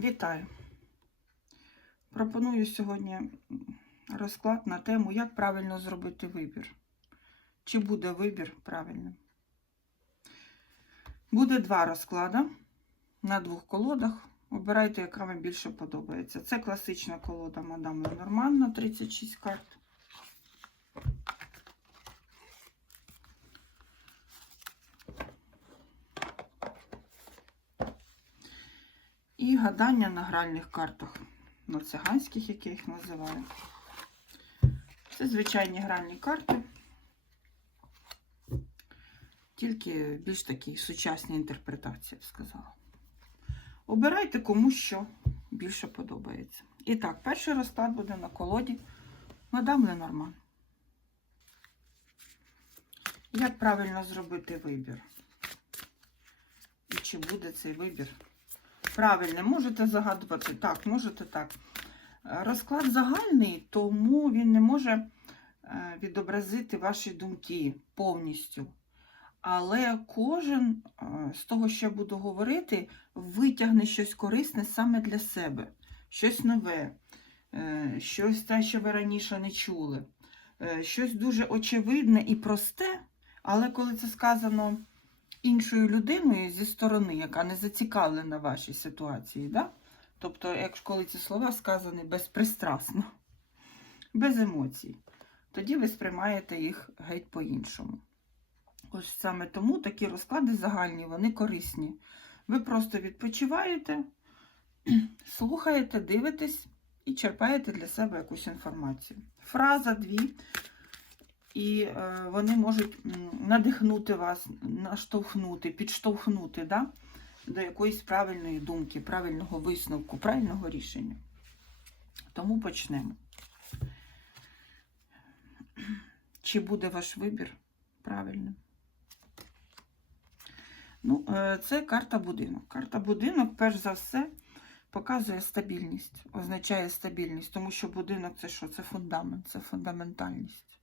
Вітаю! Пропоную сьогодні розклад на тему, як правильно зробити вибір. Чи буде вибір правильним? Буде два розклади на двох колодах. Обирайте, яка вам більше подобається. Це класична колода Мадам Ленорман на 36 карт. І гадання на гральних картах, на циганських, як я їх називаю. Це звичайні гральні карти, тільки більш такі сучасні інтерпретації, я б сказала. Обирайте кому що більше подобається. І так, перший розклад буде на колоді Мадам Ленорман. Як правильно зробити вибір? І чи буде цей вибір правильним? Можете загадувати так, можете так. Розклад загальний, тому він не може е, відобразити ваші думки повністю. Але кожен е, з того, що я буду говорити, витягне щось корисне саме для себе, щось нове, е, щось те, що ви раніше не чули, щось дуже очевидне і просте, але коли це сказано іншою людиною зі сторони, яка не зацікавлена в вашій ситуації, да? тобто, якщо коли ці слова сказані безпристрасно, без емоцій, тоді ви сприймаєте їх геть по-іншому. Ось саме тому такі розклади загальні, вони корисні. Ви просто відпочиваєте, слухаєте, дивитесь і черпаєте для себе якусь інформацію. Фраза, дві, і е, вони можуть надихнути вас, наштовхнути, підштовхнути да? до якоїсь правильної думки, правильного висновку, правильного рішення. Тому почнемо. Чи буде ваш вибір правильним? Ну, е, це карта будинок. Карта будинок, перш за все, показує стабільність, означає стабільність, тому що будинок це що? Це фундамент, це фундаментальність.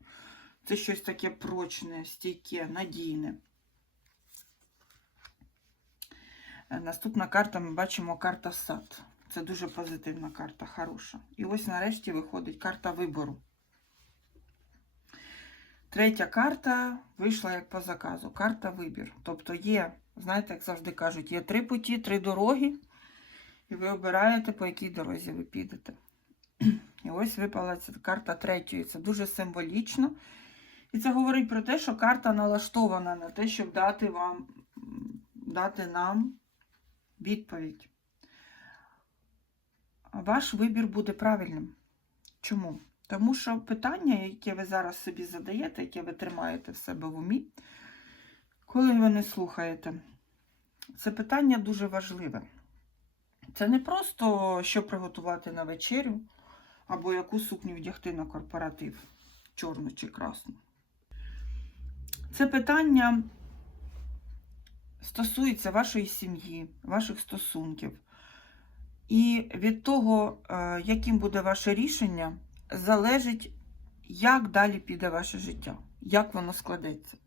Це щось таке прочне, стійке, надійне. Е, Наступна карта ми бачимо карта сад. Це дуже позитивна карта, хороша. І ось нарешті виходить карта вибору. Третя карта вийшла як по заказу. Карта вибір. Тобто є, знаєте, як завжди кажуть, є три путі, три дороги, і ви обираєте, по якій дорозі ви підете. І ось випала ця карта третьої. Це дуже символічно. І це говорить про те, що карта налаштована на те, щоб дати вам, дати нам відповідь. Ваш вибір буде правильним. Чому? Тому що питання, яке ви зараз собі задаєте, яке ви тримаєте в себе в умі, коли ви не слухаєте, це питання дуже важливе. Це не просто що приготувати на вечерю, або яку сукню вдягти на корпоратив, чорну чи красну. Це питання стосується вашої сім'ї, ваших стосунків. І від того, е, яким буде ваше рішення, залежить, як далі піде ваше життя, як воно складеться.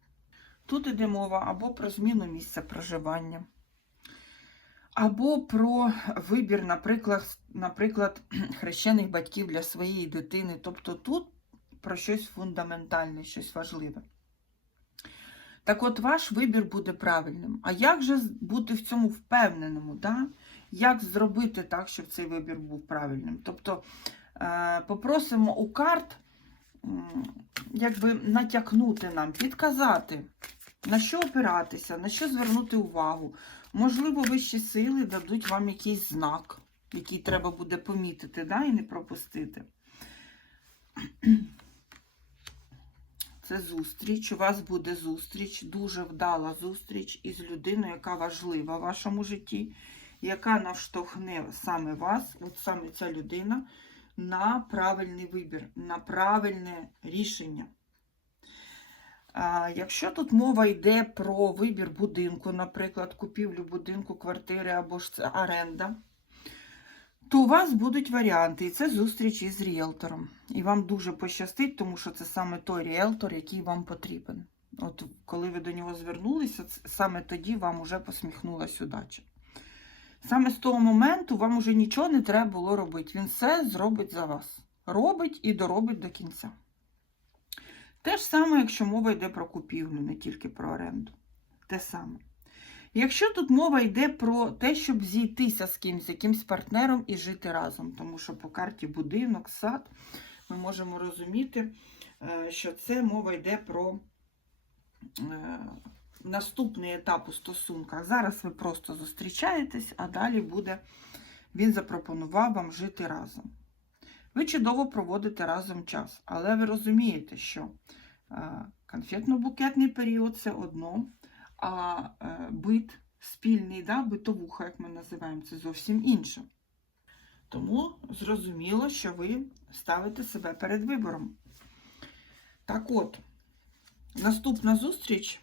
Тут іде мова або про зміну місця проживання, або про вибір, наприклад, наприклад, хрещених батьків для своєї дитини. Тобто тут про щось фундаментальне, щось важливе. Так от ваш вибір буде правильним. А як же бути в цьому впевненому? Да? Як зробити так, щоб цей вибір був правильним? Тобто е, попросимо у карт якби натякнути нам, підказати, на що опиратися, на що звернути увагу. Можливо, вищі сили дадуть вам якийсь знак, який треба буде помітити да, і не пропустити. Це зустріч. У вас буде зустріч, дуже вдала зустріч із людиною, яка важлива в вашому житті, яка навштовхне саме вас, от саме ця людина, на правильний вибір, на правильне рішення. Якщо тут мова йде про вибір будинку, наприклад, купівлю будинку, квартири або ж це оренда, то у вас будуть варіанти, і це зустріч із ріелтором. І вам дуже пощастить, тому що це саме той ріелтор, який вам потрібен. От коли ви до нього звернулися, саме тоді вам уже посміхнулася удача. Саме з того моменту вам уже нічого не треба було робити. Він все зробить за вас. Робить і доробить до кінця. Те ж саме, якщо мова йде про купівлю, не тільки про оренду. Те саме. Якщо тут мова йде про те, щоб зійтися з кимось, з якимсь партнером і жити разом, тому що по карті будинок, сад, ми можемо розуміти, е, що це мова йде про е, наступний етап у стосунках. Зараз ви просто зустрічаєтесь, а далі буде він запропонував вам жити разом. Ви чудово проводите разом час, але ви розумієте, що е, конфетно-букетний період це одно, а е, бит спільний, да, битовуха, як ми називаємо, це зовсім інше. Тому зрозуміло, що ви ставите себе перед вибором. Так от, наступна зустріч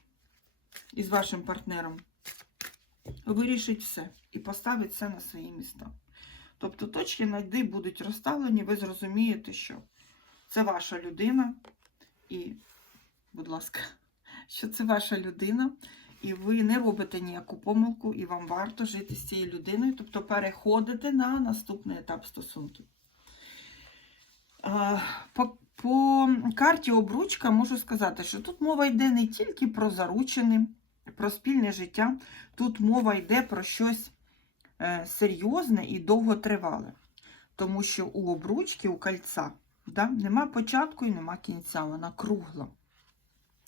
із вашим партнером вирішить все і поставить все на свої міста. Тобто точки над «і» будуть розставлені, ви зрозумієте, що це ваша людина, і, будь ласка, що це ваша людина, і ви не робите ніяку помилку, і вам варто жити з цією людиною, тобто переходите на наступний етап стосунків. По, по карті обручка можу сказати, що тут мова йде не тільки про заручини, про спільне життя, тут мова йде про щось е, серйозне і довготривале. Тому що у обручки, у кольця, да, нема початку і нема кінця, вона кругла.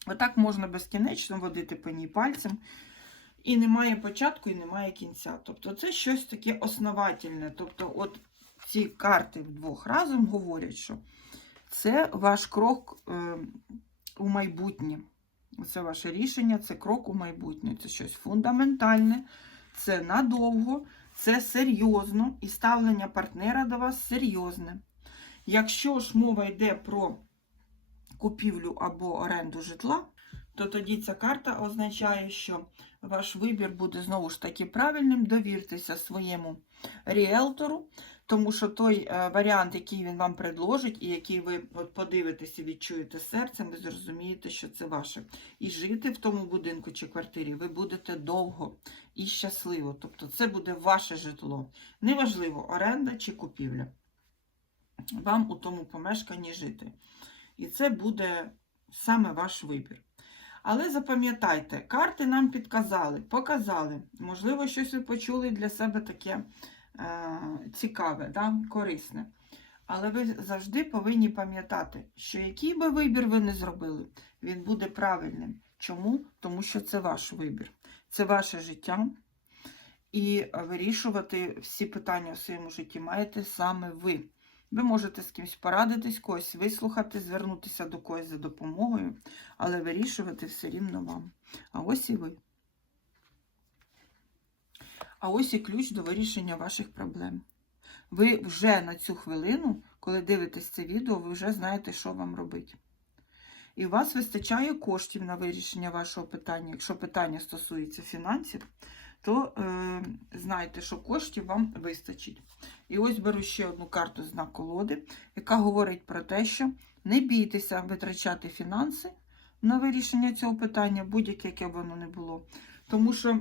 Отак можна безкінечно водити по ній пальцем. І немає початку, і немає кінця. Тобто це щось таке основательне. Тобто, от ці карти вдвох разом говорять, що це ваш крок е, у майбутнє. Це ваше рішення, це крок у майбутнє. Це щось фундаментальне, це надовго, це серйозно, і ставлення партнера до вас серйозне. Якщо ж мова йде про купівлю або оренду житла, то тоді ця карта означає, що ваш вибір буде знову ж таки правильним. Довіртеся своєму ріелтору, тому що той е, варіант, який він вам предложить, і який ви от подивитеся, відчуєте серцем, ви зрозумієте, що це ваше. І жити в тому будинку чи квартирі ви будете довго і щасливо. Тобто це буде ваше житло. Неважливо, оренда чи купівля. Вам у тому помешканні жити. І це буде саме ваш вибір. Але запам'ятайте, карти нам підказали, показали. Можливо, щось ви почули для себе таке е, цікаве, да? корисне. Але ви завжди повинні пам'ятати, що який би вибір ви не зробили, він буде правильним. Чому? Тому що це ваш вибір, це ваше життя. І вирішувати всі питання в своєму житті маєте саме ви. Ви можете з кимось порадитись, когось вислухати, звернутися до когось за допомогою, але вирішувати все рівно вам. А ось і ви. А ось і ключ до вирішення ваших проблем. Ви вже на цю хвилину, коли дивитесь це відео, ви вже знаєте, що вам робити. І у вас вистачає коштів на вирішення вашого питання. Якщо питання стосується фінансів, то е, знайте, що коштів вам вистачить. І ось беру ще одну карту знак колоди, яка говорить про те, що не бійтеся витрачати фінанси на вирішення цього питання, будь-яке яке б воно не було. Тому що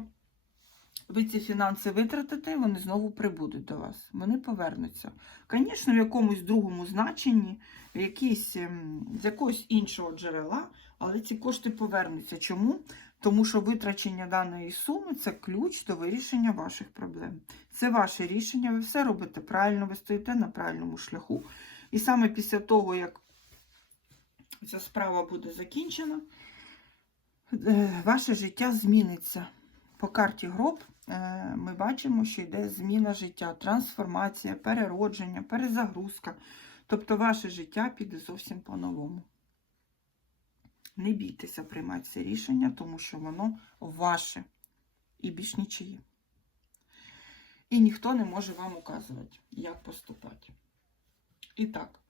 ви ці фінанси витратите, вони знову прибудуть до вас. Вони повернуться. Звісно, в якомусь другому значенні, в якійсь, ем, з якогось іншого джерела, але ці кошти повернуться. Чому? Тому що витрачення даної суми це ключ до вирішення ваших проблем. Це ваше рішення, ви все робите правильно, ви стоїте на правильному шляху. І саме після того, як ця справа буде закінчена, е, ваше життя зміниться. По карті гроб е, ми бачимо, що йде зміна життя, трансформація, переродження, перезагрузка. Тобто ваше життя піде зовсім по-новому. Не бійтеся приймати це рішення, тому що воно ваше і більш нічиє. І ніхто не може вам указувати, як поступати. І так,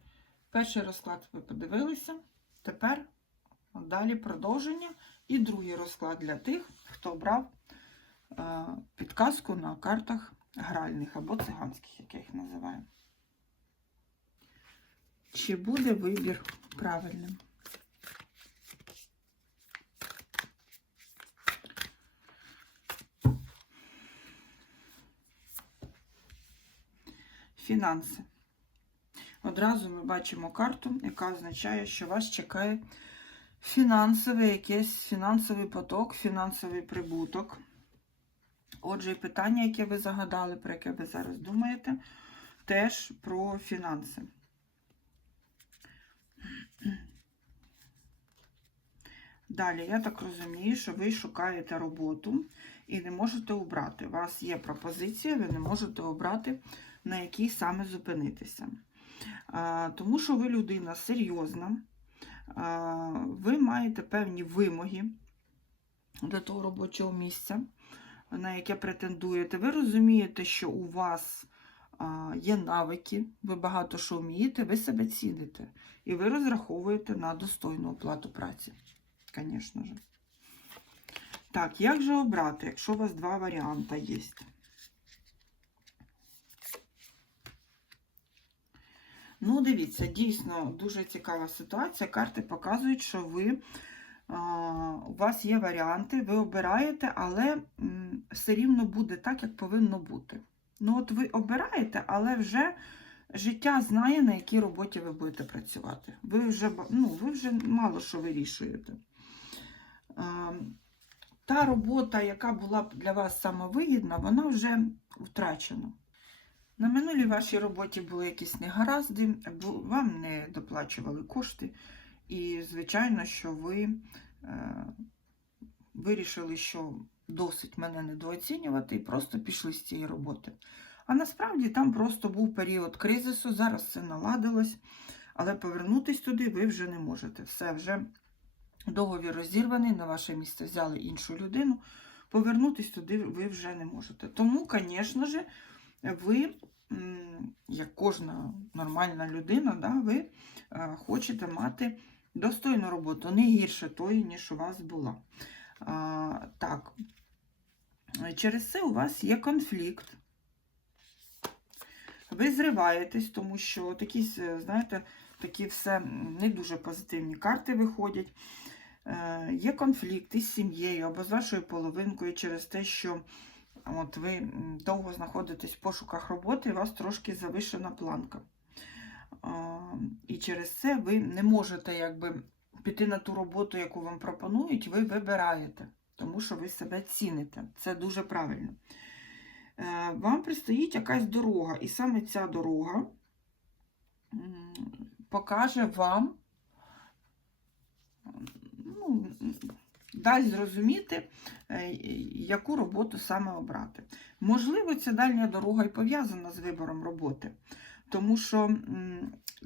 перший розклад ви подивилися. Тепер далі продовження. І другий розклад для тих, хто брав е, підказку на картах гральних або циганських, як я їх називаю. Чи буде вибір правильним? Фінанси. Одразу ми бачимо карту, яка означає, що вас чекає фінансовий якийсь фінансовий поток, фінансовий прибуток. Отже, і питання, яке ви загадали, про яке ви зараз думаєте, теж про фінанси. Далі, я так розумію, що ви шукаєте роботу і не можете обрати. У вас є пропозиція, ви не можете обрати, на якій саме зупинитися. Тому що ви людина серйозна, ви маєте певні вимоги до того робочого місця, на яке претендуєте. Ви розумієте, що у вас є навики, ви багато що вмієте, ви себе ціните. І ви розраховуєте на достойну оплату праці, звісно ж. Так, як же обрати, якщо у вас два варіанти є? Ну, дивіться, дійсно дуже цікава ситуація. Карти показують, що ви, у вас є варіанти, ви обираєте, але все рівно буде так, як повинно бути. Ну, от ви обираєте, але вже життя знає, на якій роботі ви будете працювати. Ви вже, ну, ви вже мало що вирішуєте. Та робота, яка була для вас самовигідна, вона вже втрачена. На минулій вашій роботі були якісь негаразди, вам не доплачували кошти, і, звичайно, що ви е, вирішили, що досить мене недооцінювати, і просто пішли з цієї роботи. А насправді там просто був період кризису, зараз все наладилось, але повернутися туди ви вже не можете. Все вже договір розірваний, на ваше місце взяли іншу людину. Повернутися туди ви вже не можете. Тому, звісно ж, ви, як кожна нормальна людина, да, ви е, хочете мати достойну роботу, не гірше тої, ніж у вас була. А, так, через це у вас є конфлікт. Ви зриваєтесь, тому що такі, знаєте, такі все не дуже позитивні карти виходять. Е, Є конфлікт із сім'єю або з вашою половинкою через те, що от ви довго знаходитесь в пошуках роботи, і у вас трошки завишена планка. І через це ви не можете якби, піти на ту роботу, яку вам пропонують, ви вибираєте, тому що ви себе ціните. Це дуже правильно. Е, Вам предстоїть якась дорога, і саме ця дорога покаже вам, ну, дасть зрозуміти, е, яку роботу саме обрати. Можливо, ця дальня дорога і пов'язана з вибором роботи, тому що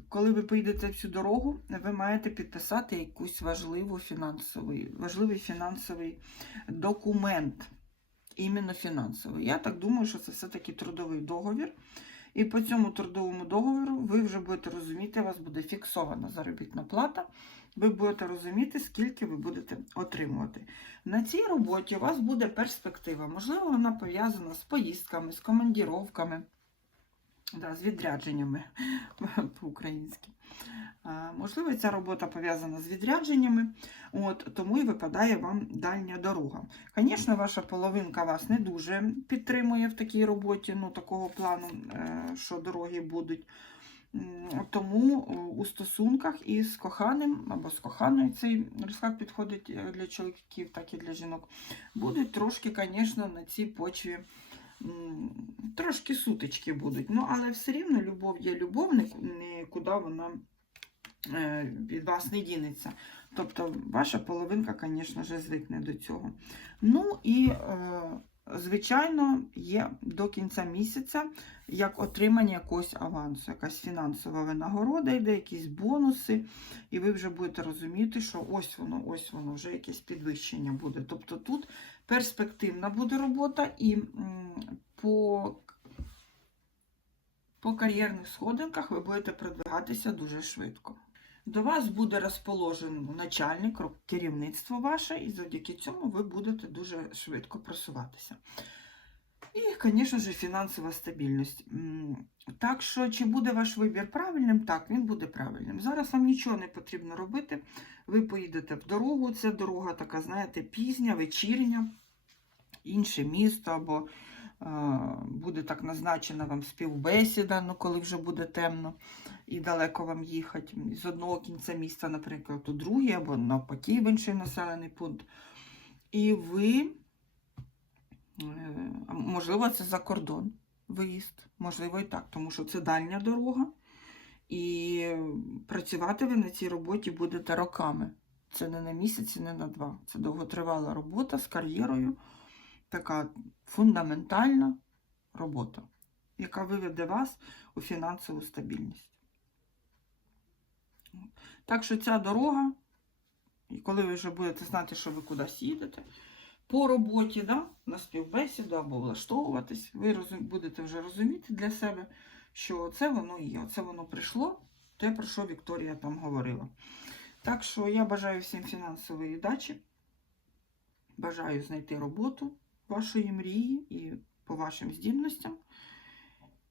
коли ви поїдете в цю дорогу, ви маєте підписати якийсь важливий фінансовий, важливий фінансовий документ. Іменно фінансовий. Я так думаю, що це все-таки трудовий договір. І по цьому трудовому договору ви вже будете розуміти, у вас буде фіксована заробітна плата, ви будете розуміти, скільки ви будете отримувати. На цій роботі у вас буде перспектива. Можливо, вона пов'язана з поїздками, з командіровками, да, з відрядженнями по-українськи. Можливо, ця робота пов'язана з відрядженнями, от, тому і випадає вам дальня дорога. Звісно, ваша половинка вас не дуже підтримує в такій роботі, ну, такого плану, е, що дороги будуть. Тому е, у стосунках із коханим або з коханою цей розклад підходить е, для чоловіків, так і для жінок, будуть трошки, звісно, на цій почві трошки сутички будуть. Ну, але все рівно любов є любов, нікуди вона е, від вас не дінеться. Тобто ваша половинка, звісно ж, звикне до цього. Ну і, е, звичайно, є до кінця місяця як отримання якогось авансу, якась фінансова винагорода, йде, якісь бонуси, і ви вже будете розуміти, що ось воно, ось воно, вже якесь підвищення буде. Тобто тут перспективна буде робота і по, по кар'єрних сходинках ви будете продвигатися дуже швидко. До вас буде розположений начальник, керівництво ваше, і завдяки цьому ви будете дуже швидко просуватися. І, звісно ж, фінансова стабільність. Так що, чи буде ваш вибір правильним? Так, він буде правильним. Зараз вам нічого не потрібно робити. Ви поїдете в дорогу. Це дорога така, знаєте, пізня, вечірня, інше місто або Буде так назначена вам співбесіда, ну коли вже буде темно і далеко вам їхати. З одного кінця міста, наприклад, у другий або навпаки в інший населений пункт. І ви, е, можливо, це за кордон виїзд, можливо, і так, тому що це дальня дорога. І працювати ви на цій роботі будете роками. Це не на місяць, не на два. Це довготривала робота з кар'єрою, така фундаментальна робота, яка виведе вас у фінансову стабільність. Так що ця дорога, і коли ви вже будете знати, що ви кудись їдете, по роботі, да, на співбесіду або влаштовуватись, ви розум- будете вже розуміти для себе, що це воно є. Це воно прийшло, те, про що Вікторія там говорила. Так що я бажаю всім фінансової дачі. Бажаю знайти роботу вашої мрії і по вашим здібностям.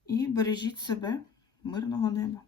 І бережіть себе, мирного неба.